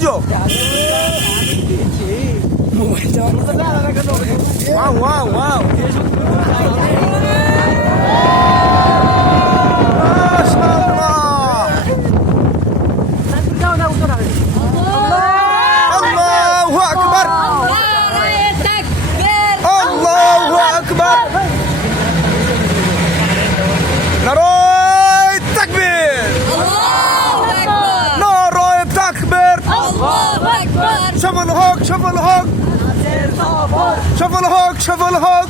সূর্য wow wow wow মাশাআল্লাহ আল্লাহু সফল হোক সফল হোক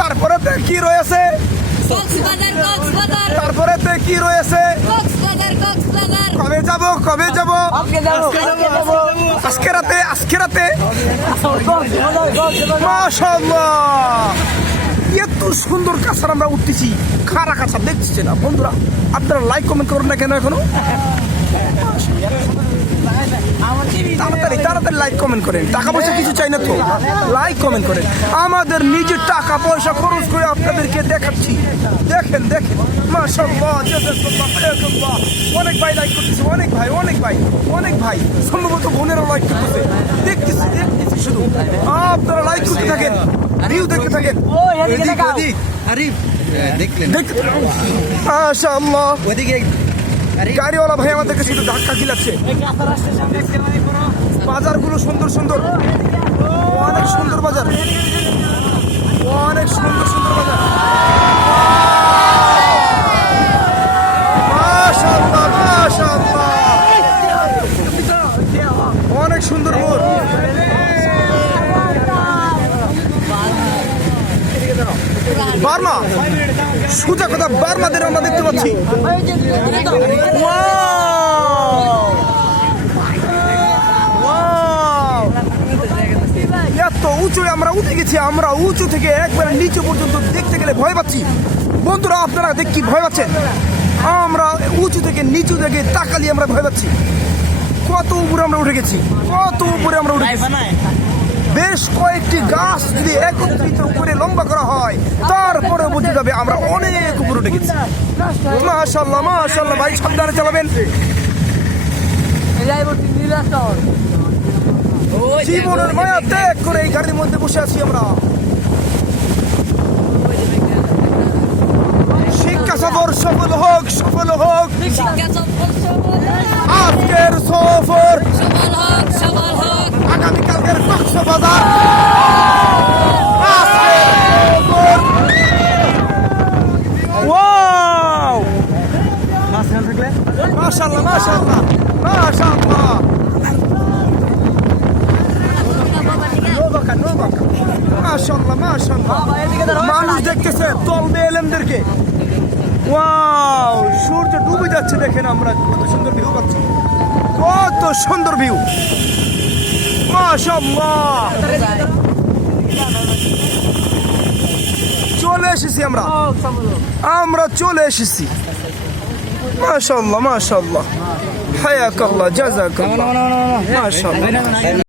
তারপরে কি রয়েছে? তারপরে কি রয়েছে? কবে যাব কবে যাব? আজকে রাতে আজকে রাতে এত সুন্দর কাছার আমরা উঠতেছি। খারা কাছা দেখছি না বন্ধুরা? আপনারা লাইক কমেন্ট করেন না কেন এখনও? লাইক কমেন্ট করেন। টাকা পয়সা কিছু চাই না তো? লাইক কমেন্ট করেন। আমাদের নিজের টাকা পয়সা খরচ করে আপনাদেরকে দেখাচ্ছি। দেখেন দেখেন। খায়রাকাল্লাহ অনেক ভাই লাইক করতেছে অনেক ভাই অনেক ভাই অনেক ভাই। সম্ভবত বোনেরাও লাইক করতেছে। দেখতেছি দেখতেছি শুধু। আপনারা লাইক করতে থাকেন। ভিউ দেখতে থাকেন। আরিফ দেখলেন। দেখতে মাশাআল্লাহ। ওদিকে গাড়িওয়ালা ভাই আমাদেরকে শুধু ধাক্কা খিলাচ্ছে। বাজারগুলো সুন্দর সুন্দর। অনেক সুন্দর বাজার। অনেক সুন্দর সুন্দর বাজার। অনেক সুন্দর মোড়। বার্মা। সোজা কথা, বার্মাদের আমরা দেখতে পাচ্ছি! এত উঁচু আমরা উঠে গেছি, আমরা উঁচু থেকে একবারে নিচে পর্যন্ত দেখতে গেলে ভয় পাচ্ছি। বন্ধুরা, আপনারা দেখ কি ভয় পাচ্ছেন? আমরা উঁচু থেকে নিচু থেকে তাকালি আমরা ভয় পাচ্ছি। কত উপরে আমরা উঠে গেছি, কত উপরে আমরা উঠে গেছি। বেশ কয়েকটি গাছ যদি একত্রিত করে লম্বা করা হয় তারপরে বুঝে যাবে আমরা অনেক উপরে উঠে গেছি। মাশাল্লাহ মাশাল্লাহ ভাই সাবধানে চালাবেন। জীবনের মায়া ত্যাগ করে এই গাড়ির মধ্যে বসে আছি আমরা। শিক্ষা সফর সফল হোক সফল হোক। আজকের সফর। আগামীকালকের মানুষ দেখতেছে তলবে এলেমদেরকে ওয়াও, সূর্য ডুবে যাচ্ছে দেখেন আমরা, কত সুন্দর ভিউ পাচ্ছি। কত সুন্দর ভিউ চলে এসেছি আমরা। আমরা চলে এসেছি। মাশাআল্লাহ মাশাআল্লাহ। হায়াকাল্লাহ জাযাকাল্লাহ মাশাআল্লাহ।